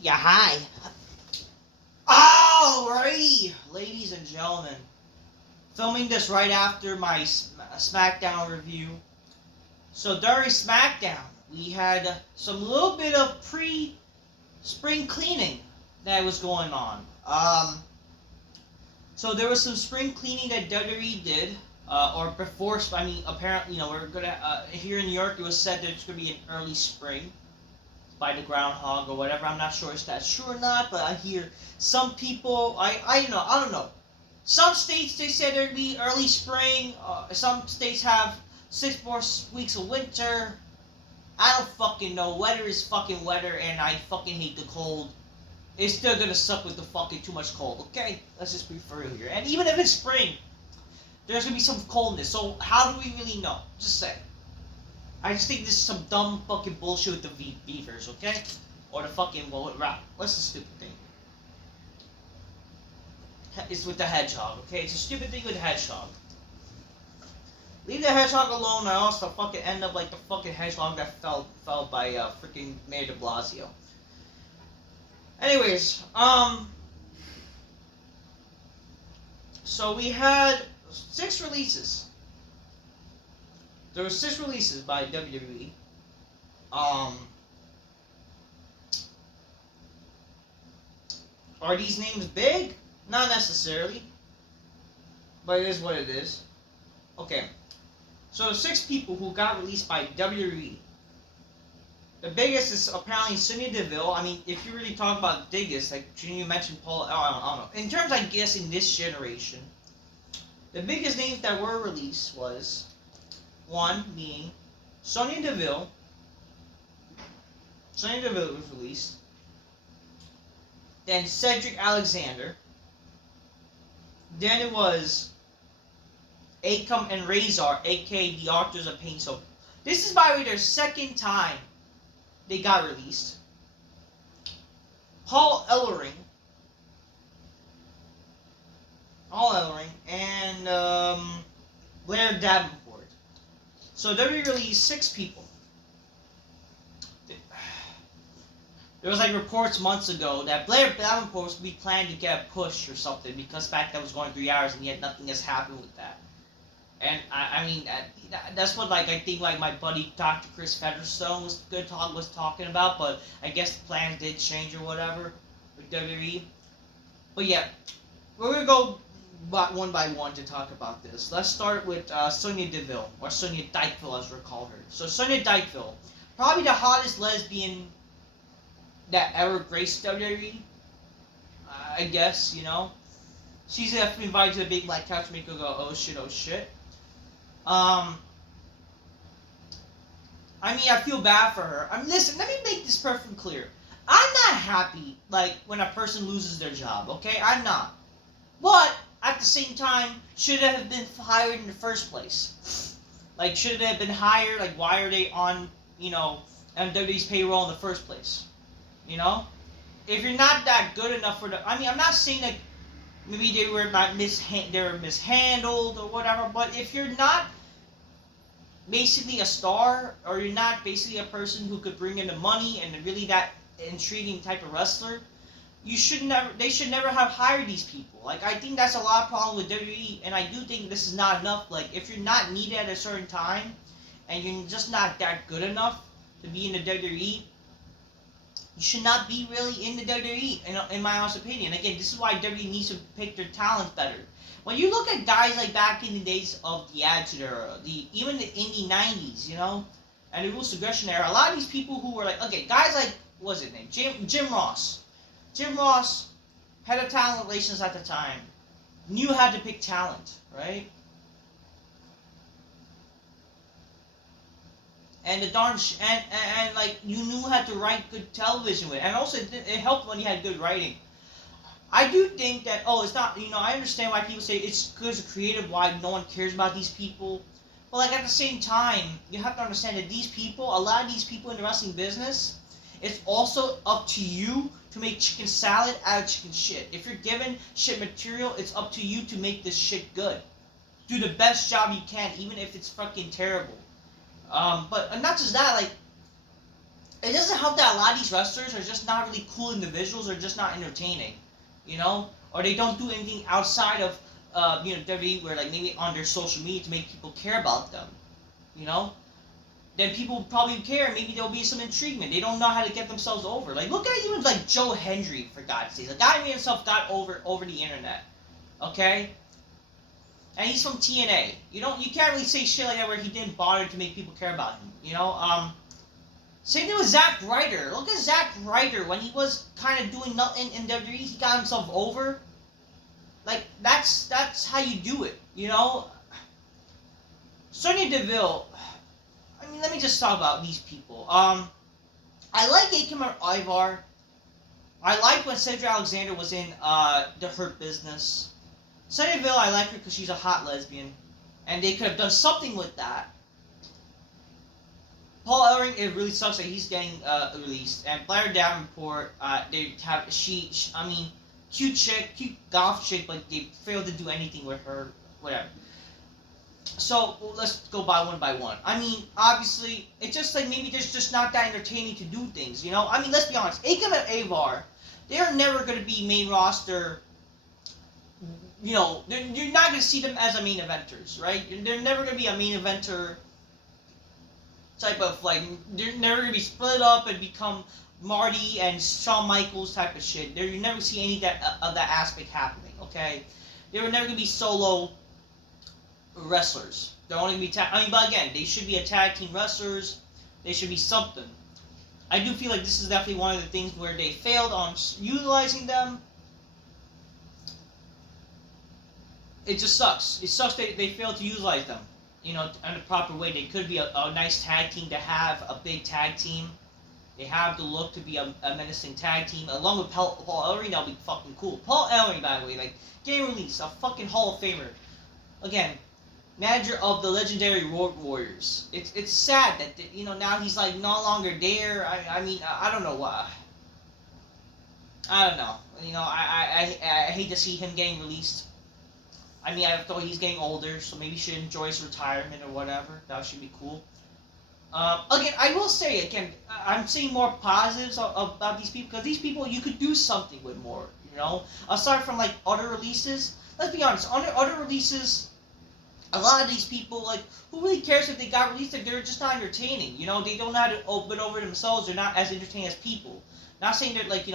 Yeah, hi. Alrighty, ladies and gentlemen. Filming this right after my SmackDown review. So during SmackDown, we had some little bit of pre-spring cleaning that was going on. So there was some spring cleaning that WWE did, or before. I mean, apparently, we're gonna here in New York. It was said there's gonna be an early spring by the groundhog or whatever. I'm not sure if that's true or not, but I hear some people. I don't know. Some states they said there'd be early spring. Some states have 6 more weeks of winter. I don't fucking know. Weather is fucking weather, and I fucking hate the cold. It's still gonna suck with the fucking too much cold. Okay, let's just be for real here. And even if it's spring, there's gonna be some coldness. So how do we really know? Just say. I just think this is some dumb fucking bullshit with the beavers, okay? Or the fucking, what's the stupid thing? It's with the hedgehog, okay? It's a stupid thing with the hedgehog. Leave the hedgehog alone, or else I'll fucking end up like the fucking hedgehog that fell by freaking Mayor de Blasio. Anyways, so we had 6 releases. There were 6 releases by WWE. Are these names big? Not necessarily. But it is what it is. Okay. So 6 people who got released by WWE. The biggest is apparently Sonya Deville. I mean, if you really talk about biggest, like you mentioned Paul, I don't know. In terms, I guess, in this generation, the biggest names that were released was one being Sonya Deville. Sonya Deville was released. Then Cedric Alexander. Then it was Akam and Razor, aka the Authors of Pain. So this is by the way their second time they got released. Paul Ellering, and Blair Davenport. So WWE released 6 people. There was like reports months ago that Blair Davenport was to be planned to get a push or something because SmackDown was going 3 hours and yet nothing has happened with that. And I mean that's what like I think like my buddy Dr. Chris Featherstone was talking about, but I guess the plans did change or whatever with WWE. But yeah, we're gonna go one by one to talk about this. Let's start with Sonya Deville, or Sonya Deville as we're calling her. So Sonya Deville, probably the hottest lesbian that ever graced WWE. I guess, she's definitely invited to the big black couch, make her go, oh shit. I mean, I feel bad for her. I mean, listen, let me make this perfectly clear. I'm not happy, like, when a person loses their job, okay? I'm not. But, at the same time, should it have been hired in the first place? Like, should it have been hired? Like, why are they on WWE's payroll in the first place? If you're not that good enough for I mean, I'm not saying that maybe they were mishandled or whatever, but if you're not basically a star, or you're not basically a person who could bring in the money and really that intriguing type of wrestler, they should never have hired these people. Like, I think that's a lot of problem with WWE, and I do think this is not enough. Like, if you're not needed at a certain time, and you're just not that good enough to be in the WWE, you should not be really in the WWE, in my honest opinion. Again, this is why WWE needs to pick their talents better. When you look at guys like back in the days of the Attitude Era, even the indie 90s, and the Rules of Aggression era, a lot of these people who were like, okay, guys like, what's his name? Jim Ross. Jim Ross, head of talent relations at the time, knew how to pick talent, right? And and like you knew how to write good television with, and also it helped when you had good writing. I do think that it's not I understand why people say it's because of creative why no one cares about these people, but like at the same time you have to understand that a lot of these people in the wrestling business, it's also up to you to make chicken salad out of chicken shit. If you're given shit material, it's up to you to make this shit good. Do the best job you can, even if it's fucking terrible. But not just that, like, it doesn't help that a lot of these wrestlers are just not really cool individuals or just not entertaining, or they don't do anything outside of WWE, where like maybe on their social media to make people care about them, you know. Then people probably care. Maybe there'll be some intriguement. They don't know how to get themselves over. Like look at even like Joe Hendry, for God's sake. The guy made himself got over the internet, okay. And he's from TNA. You can't really say shit like that where he didn't bother to make people care about him. Same thing with Zack Ryder. Look at Zack Ryder when he was kind of doing nothing in WWE. He got himself over. Like that's how you do it. Sonya Deville. I mean, let me just talk about these people. I like Akam Ivar. I liked when Cedric Alexander was in the Hurt Business. Sonya Deville, I like her because she's a hot lesbian, and they could have done something with that. Paul Ellering, it really sucks that he's getting released, and Blair Davenport, they have I mean, cute chick, cute golf chick, but they failed to do anything with her, whatever. So let's go by one. I mean, obviously, it's just like maybe there's just not that entertaining to do things, I mean, let's be honest. Akam and Ivar, they're never going to be main roster. You're not going to see them as a main eventers, right? They're never going to be a main eventer type of, like, they're never going to be split up and become Marty and Shawn Michaels type of shit. You never see any of that aspect happening, okay? They were never going to be solo wrestlers. They're only going to be but again, they should be a tag team wrestlers. They should be something. I do feel like this is definitely one of the things where they failed on utilizing them. It just sucks. It sucks they failed to utilize them, in the proper way. They could be a nice tag team to have, a big tag team. They have the look to be a menacing tag team. Along with Paul Ellering, that'll be fucking cool. Paul Ellering, by the way, like, getting released, a fucking Hall of Famer. Again, manager of the legendary Road Warriors. It's sad that, now he's, like, no longer there. I mean, I don't know why. I don't know. I hate to see him getting released. I mean, I thought he's getting older, so maybe he should enjoy his retirement or whatever. That should be cool. Again, I will say, I'm seeing more positives about these people, because these people you could do something with more, Aside from, like, other releases, let's be honest, other releases, a lot of these people, like, who really cares if they got released if they're just not entertaining, they don't know how to open over themselves, they're not as entertaining as people. Not saying they're, like,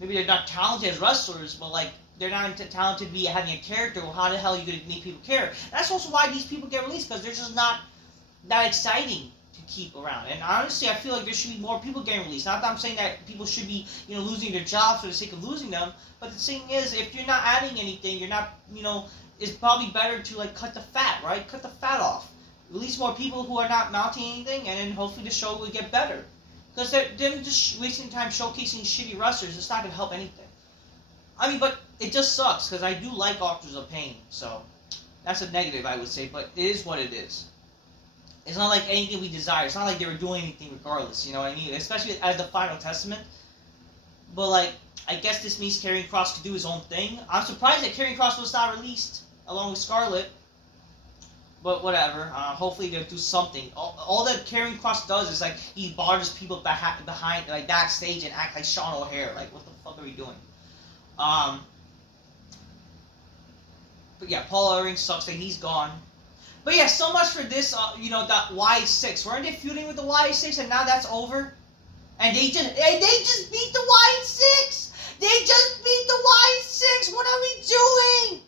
maybe they're not talented as wrestlers, but, like, they're not talented to be having a character. Well, how the hell are you going to make people care? That's also why these people get released, because they're just not that exciting to keep around. And honestly, I feel like there should be more people getting released. Not that I'm saying that people should be, losing their jobs for the sake of losing them, but the thing is, if you're not adding anything, you're not, it's probably better to, like, cut the fat, right? Cut the fat off. Release more people who are not mounting anything, and then hopefully the show will get better. Because them just wasting time showcasing shitty wrestlers, it's not going to help anything. I mean, but it just sucks, because I do like Authors of Pain, so that's a negative, I would say, but it is what it is. It's not like anything we desire. It's not like they were doing anything regardless, you know what I mean? Especially as the Final Testament. But, like, I guess this means Karrion Kross could do his own thing. I'm surprised that Karrion Kross was not released, along with Scarlett. But whatever. Hopefully they'll do something. All that Karrion Kross does is, like, he bothers people behind, like, backstage and act like Sean O'Hare. Like, what the fuck are we doing? But yeah, Paul Ellering sucks that he's gone. But yeah, so much for this, that Y6. Weren't they feuding with the Y6 and now that's over? And they just beat the Y6! They just beat the Y6! What are we doing?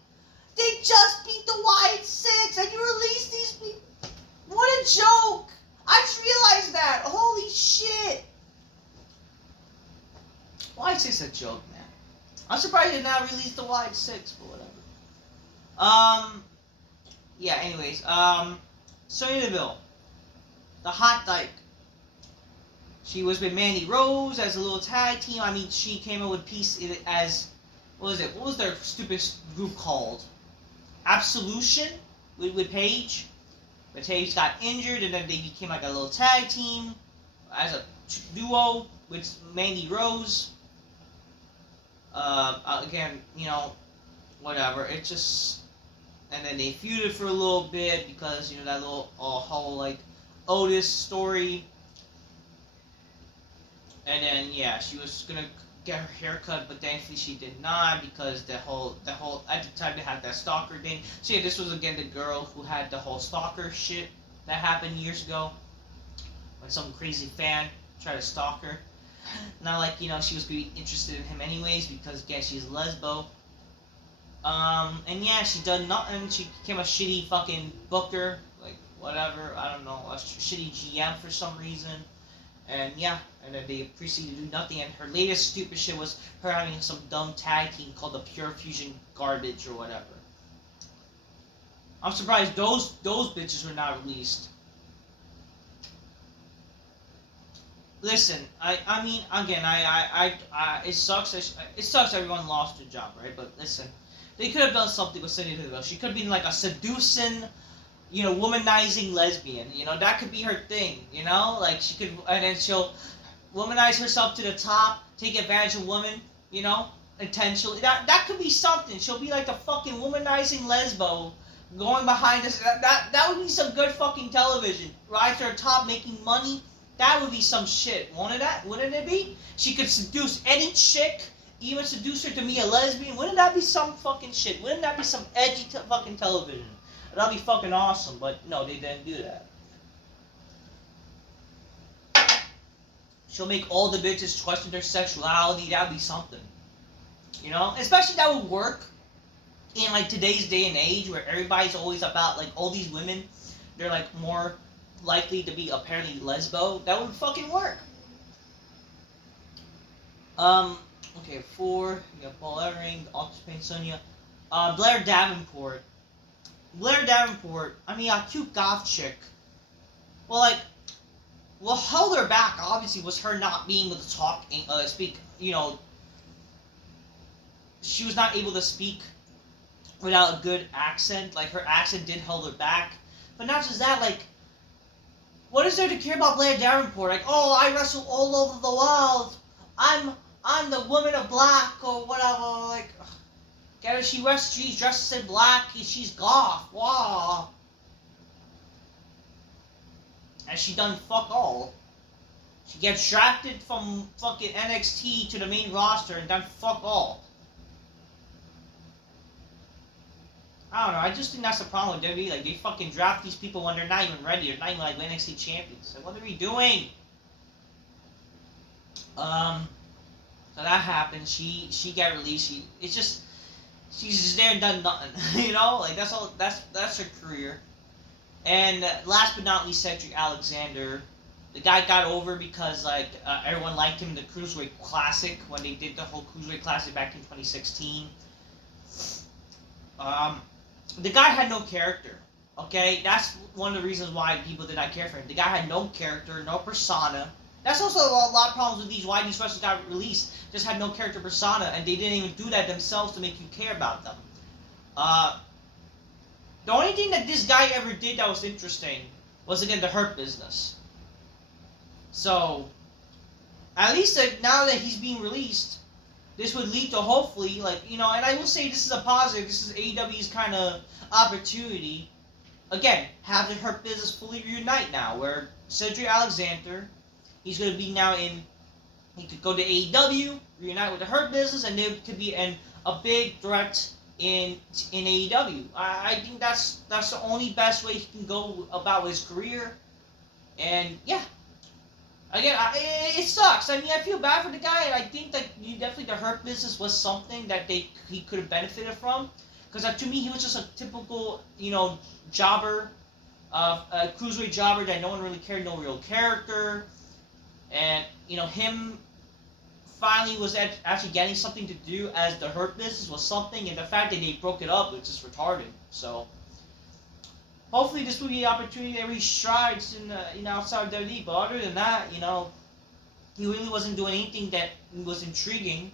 They just beat the Y6 and you release these people. What a joke! I just realized that. Holy shit. Y6 is a joke, man. I'm surprised they did not release the Y6, but whatever. Yeah, anyways, Sonya Deville, the Hot Dyke. She was with Mandy Rose as a little tag team. I mean, she came in with Peace as, what was their stupid group called? Absolution with Paige. But Paige got injured, and then they became like a little tag team as a duo with Mandy Rose. Again, whatever. It just, and then they feuded for a little bit because that little whole like Otis story. And then yeah, she was gonna get her hair cut, but thankfully she did not because the whole at the time they had that stalker thing. So yeah, this was again the girl who had the whole stalker shit that happened years ago when some crazy fan tried to stalk her. Not like she was gonna be interested in him anyways because again she's lesbo. And yeah, she done nothing. She became a shitty fucking booker, like whatever. I don't know, a shitty GM for some reason. And yeah, and then they proceeded to do nothing. And her latest stupid shit was her having some dumb tag team called the Pure Fusion Garbage or whatever. I'm surprised those bitches were not released. Listen, I mean again, it sucks. It sucks everyone lost their job, right? But listen, they could have done something with Sonya Deville. She could have been like a seducing, womanizing lesbian. That could be her thing. Like she could, and then she'll womanize herself to the top, take advantage of women. Intentionally. That could be something. She'll be like the fucking womanizing lesbo, going behind this. That would be some good fucking television. Rise to the top, making money. That would be some shit. Wouldn't it be? She could seduce any chick, even seduce her to be a lesbian. Wouldn't that be some fucking shit? Wouldn't that be some edgy fucking television? That'd be fucking awesome, but no, they didn't do that. She'll make all the bitches question their sexuality. That'd be something. Especially that would work in like today's day and age where everybody's always about like all these women. They're like more likely to be apparently lesbo. That would fucking work. Okay, 4, you got Paul Ellering, Office Pain Sonya. Blair Davenport. I mean, a cute goth chick. Well, what held her back, obviously, was her not being able to talk, speak, she was not able to speak without a good accent. Like, her accent did hold her back. But not just that, like, what is there to care about Blair Davenport? Like, oh, I wrestle all over the world. I'm the woman of black or whatever. Like, get her? She's dressed in black. She's goth. Wow. And she done fuck all. She gets drafted from fucking NXT to the main roster and done fuck all. I don't know, I just think that's the problem with WWE. Like, they fucking draft these people when they're not even ready. They're not even, like, NXT champions. Like, what are we doing? So that happened. She got released. She's just there and done nothing. Like, that's her career. And last but not least, Cedric Alexander. The guy got over because, like, everyone liked him in the Cruiserweight Classic when they did the whole Cruiserweight Classic back in 2016. The guy had no character, okay? That's one of the reasons why people did not care for him. The guy had no character, no persona. That's also a lot of problems with why these wrestlers got released. Just had no character persona, and they didn't even do that themselves to make you care about them. The only thing that this guy ever did that was interesting was, again, the Hurt Business. So, at least now that he's being released, this would lead to hopefully, and I will say this is a positive. This is AEW's kind of opportunity. Again, have the Hurt Business fully reunite now, where Cedric Alexander, he's going to be now he could go to AEW, reunite with the Hurt Business, and there could be a big threat in AEW. I think that's the only best way he can go about his career. And yeah. Again, it sucks. I mean, I feel bad for the guy, and I think that definitely the Hurt Business was something that he could have benefited from. Because to me, he was just a typical, jobber, a cruiserweight jobber that no one really cared, no real character. And, him finally was actually getting something to do as the Hurt Business was something, and the fact that they broke it up was just retarded. So, hopefully this will be the opportunity to reach strides in outside of WWE. But other than that, he really wasn't doing anything that was intriguing.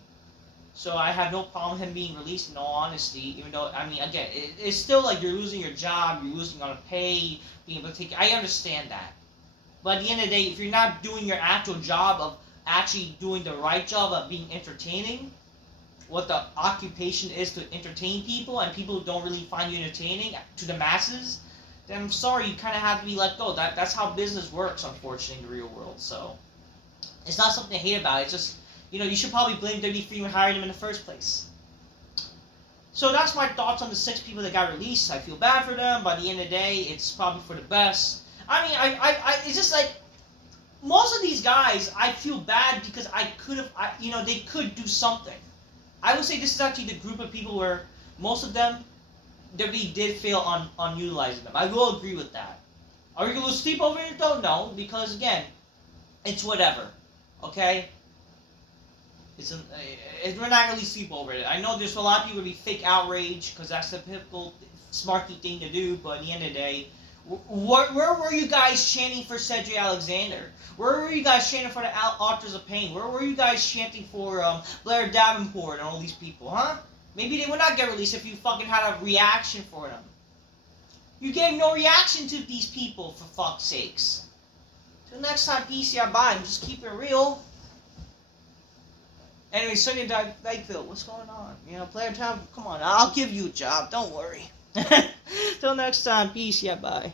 So I have no problem him being released, in all honesty. Even though, I mean, again, it's still like you're losing your job, you're losing on a pay, being able to take. I understand that. But at the end of the day, if you're not doing your actual job of actually doing the right job of being entertaining, what the occupation is to entertain people, and people don't really find you entertaining to the masses, then I'm sorry, you kind of have to be let go. That's how business works, unfortunately, in the real world. So, It's not something to hate about. It's just, you should probably blame WWE for even hiring him in the first place. So that's my thoughts on the 6 people that got released. I feel bad for them. By the end of the day, it's probably for the best. I mean, it's just like, most of these guys, I feel bad because they could do something. I would say this is actually the group of people where most of them, WWE did fail on utilizing them. I will agree with that. Are we going to sleep over it though? No, because again, it's whatever. Okay? We're not really sleep over it. I know there's a lot of people who be fake outrage because that's the typical smarky thing to do, but at the end of the day, where were you guys chanting for Cedric Alexander? Where were you guys chanting for the Authors of Pain? Where were you guys chanting for Blair Davenport and all these people, huh? Maybe they would not get released if you fucking had a reaction for them. You gave no reaction to these people, for fuck's sakes. Till next time, peace, yeah, bye. Just keep it real. Anyway, Sonya Deville, what's going on? Blair Davenport, come on, I'll give you a job, don't worry. Till next time, peace, yeah, bye.